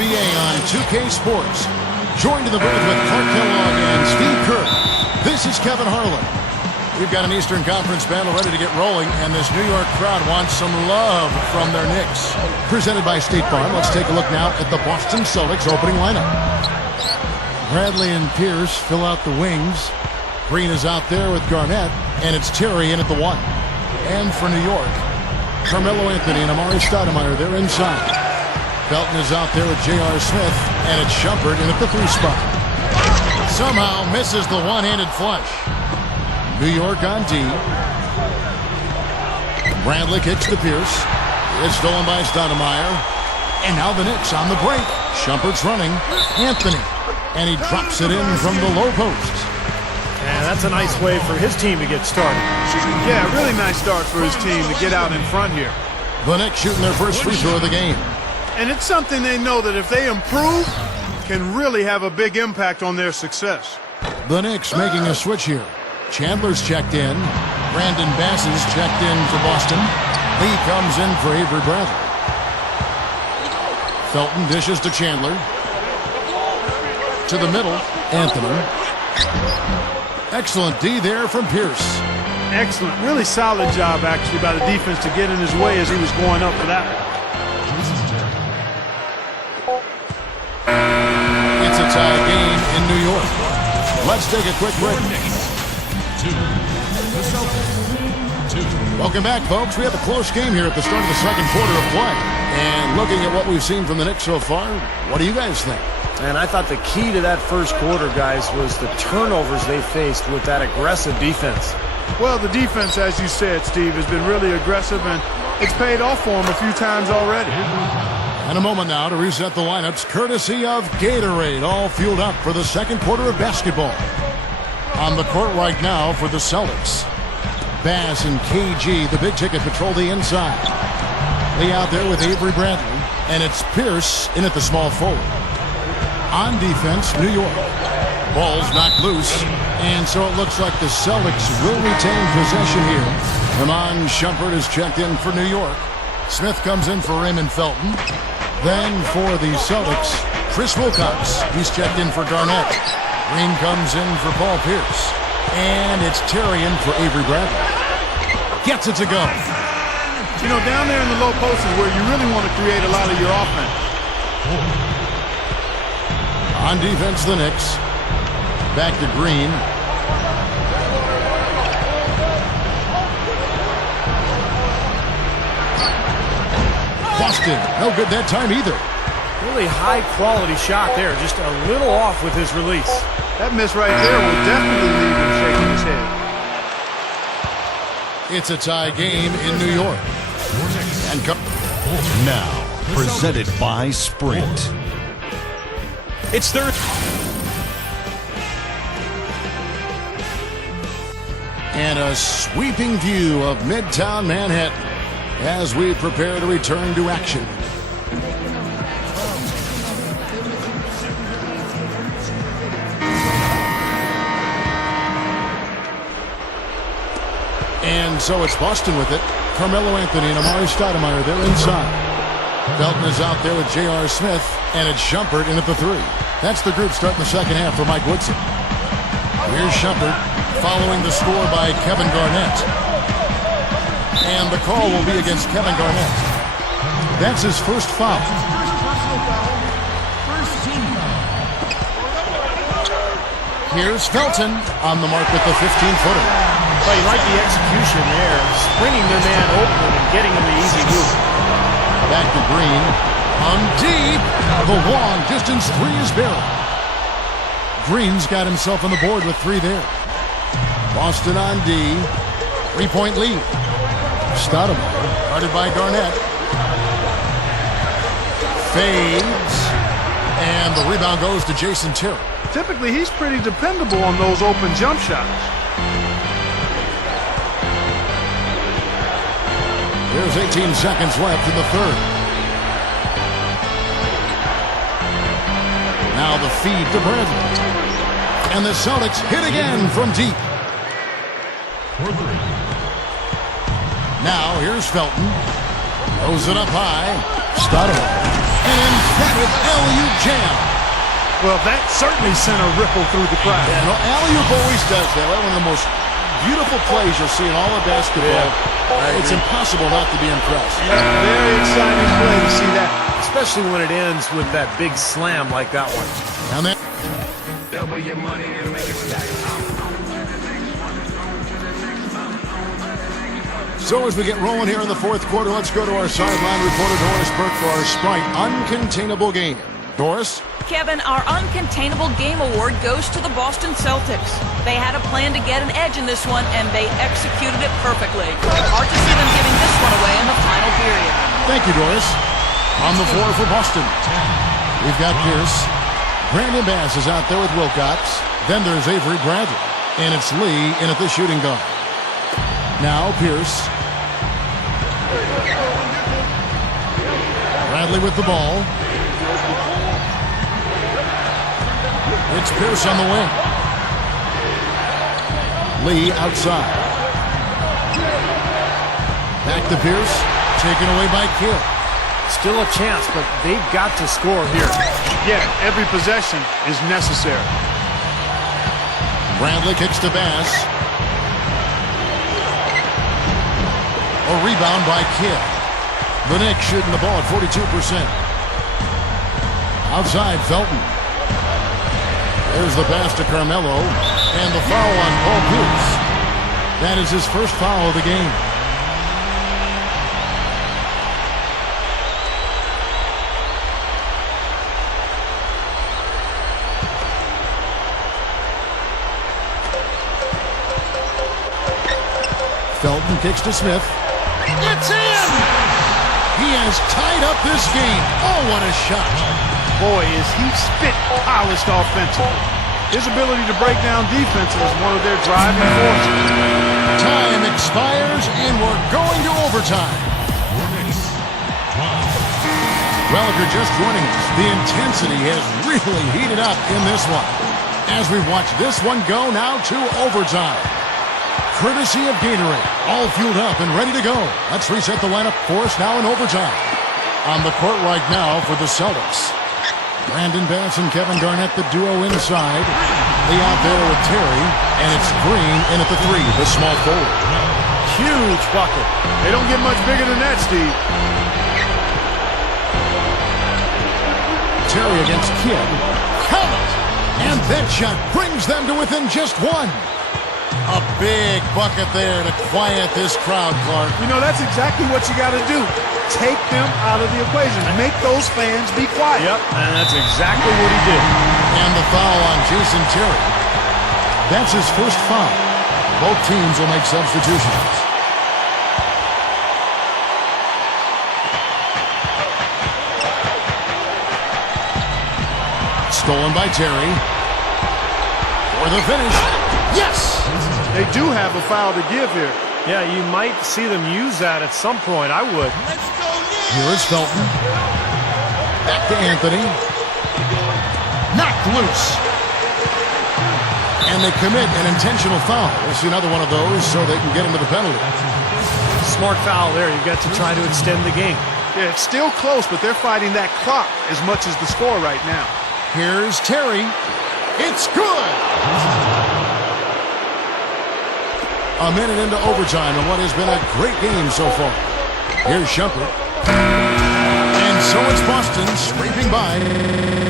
NBA on 2K Sports. Joined in the booth with Clark Kellogg and Steve Kerr. This is Kevin Harlan. We've got an Eastern Conference battle ready to get rolling, and this New York crowd wants some love from their Knicks. Presented by State Farm, let's take a look now at the Boston Celtics opening lineup. Bradley and Pierce fill out the wings. Green is out there with Garnett, and it's Terry in at the 1. And for New York, Carmelo Anthony and Amari Stoudemire, they're inside. Felton is out there with J.R. Smith, and it's Shumpert in at the 3 spot. Somehow misses the one-handed flush. New York on D. Bradley kicks to Pierce. It's stolen by Stoudemire. And now the Knicks on the break. Shumpert's running. Anthony. And he drops it in from the low post. And that's a nice way for his team to get started. Yeah, really nice start for his team to get out in front here. The Knicks shooting their first free throw of the game. And it's something they know that if they improve, can really have a big impact on their success. The Knicks making a switch here. Chandler's checked in. Brandon Bass is checked in for Boston. Lee comes in for Avery Bradley. Felton dishes to Chandler. To the middle, Anthony. Excellent D there from Pierce. Excellent. Really solid job, actually, by the defense to get in his way as he was going up for that. It's a tie game in New York. Let's take a quick break. Welcome back, folks. We have a close game here at the start of the second quarter of play. And looking at what we've seen from the Knicks so far, what do you guys think? And I thought the key to that first quarter, guys, was the turnovers they faced with that aggressive defense. Well, the defense, as you said, Steve, has been really aggressive, and it's paid off for them a few times already. And a moment now to reset the lineups, courtesy of Gatorade, all fueled up for the second quarter of basketball. On the court right now for the Celtics. Bass and KG, the big ticket, patrol the inside. Lee out there with Avery Bradley, and it's Pierce in at the small forward. On defense, New York. Ball's knocked loose, and so it looks like the Celtics will retain possession here. Ramon Shumpert is checked in for New York. Smith comes in for Raymond Felton. Then for the Celtics, Chris Wilcox. He's checked in for Garnett. Green comes in for Paul Pierce. And it's Terry in for Avery Bradley. Gets it to go. You know, down there in the low post is where you really want to create a lot of your offense. On defense, the Knicks. Back to Green. Boston, no good that time either. Really high-quality shot there, just a little off with his release. That miss right there will definitely leave him shaking his head. It's a tie game in New York. And now, presented by Sprint. It's third. And a sweeping view of Midtown Manhattan as we prepare to return to action. And so it's Boston with it. Carmelo Anthony and Amari Stoudemire, they're inside. Felton is out there with J.R. Smith, and it's Shumpert in at the 3. That's the group starting the second half for Mike Woodson. Here's Shumpert following the score by Kevin Garnett. And the call will be against Kevin Garnett. That's his first foul. Here's Felton on the mark with the 15-footer. But you like the execution there, springing their man open and getting him the easy move. Back to Green. On deep. The long-distance 3 is barreled. Green's got himself on the board with 3 there. Boston on D. 3-point lead. Stoudemire, guarded by Garnett. Fades. And the rebound goes to Jason Terry. Typically, he's pretty dependable on those open jump shots. There's 18 seconds left in the third. Now the feed to Bradley. And the Celtics hit again from deep. Now here's Felton. Throws it up high. Stoudemire. An emphatic Well, that certainly sent a ripple through the crowd. Yeah, no, alley-oop always does that. One of the most beautiful plays you'll see in all of basketball. It's impossible not to be impressed. Very exciting play to see that. Especially when it ends with that big slam like that one. And then so as we get rolling here in the fourth quarter, let's go to our sideline reporter, Doris Burke, for our Sprite Uncontainable Game. Doris? Kevin, our Uncontainable Game Award goes to the Boston Celtics. They had a plan to get an edge in this one, and they executed it perfectly. Hard to see them giving this one away in the final period. Thank you, Doris. On the floor for Boston, we've got Pierce. Brandon Bass is out there with Wilcox. Then there's Avery Bradley. And it's Lee in at the shooting guard. Now Pierce. Bradley with the ball. It's Pierce on the wing. Lee outside. Back to Pierce. Taken away by Kidd. Still a chance, but they've got to score here. Yeah, every possession is necessary. Bradley kicks to Bass. A rebound by Kidd. The Knicks shooting the ball at 42%. Outside, Felton. There's the pass to Carmelo. And the foul on Paul Pierce. That is his first foul of the game. Felton kicks to Smith. It's in! He has tied up this game. Oh, what a shot. Boy, is he spit polished offensively. His ability to break down defenses is one of their driving forces. Time expires, and we're going to overtime. Well, if you're just joining us, the intensity has really heated up in this one. As we watch this one go now to overtime. Courtesy of Gatorade, all fueled up and ready to go. Let's reset the lineup for us now in overtime. On the court right now for the Celtics. Brandon Bass and Kevin Garnett, the duo inside. Lee out there with Terry, and it's Green in at the three, the small forward. Huge bucket. They don't get much bigger than that, Steve. Terry against Kidd. Count it! And that shot brings them to within just one. A big bucket there to quiet this crowd, Clark. You know, that's exactly what you got to do. Take them out of the equation. Make those fans be quiet. Yep, and that's exactly what he did. And the foul on Jason Terry. That's his first foul. Both teams will make substitutions. Stolen by Terry. For the finish. Yes! They do have a foul to give here. Yeah, you might see them use that at some point. I would. Here is Felton. Back to Anthony. Knocked loose. And they commit an intentional foul. We'll see another one of those so they can get into the penalty. Smart foul there. You've got to try to extend the game. Yeah, it's still close, but they're fighting that clock as much as the score right now. Here's Terry. It's good! A minute into overtime in what has been a great game so far. Here's Shumpert. And so it's Boston scraping by.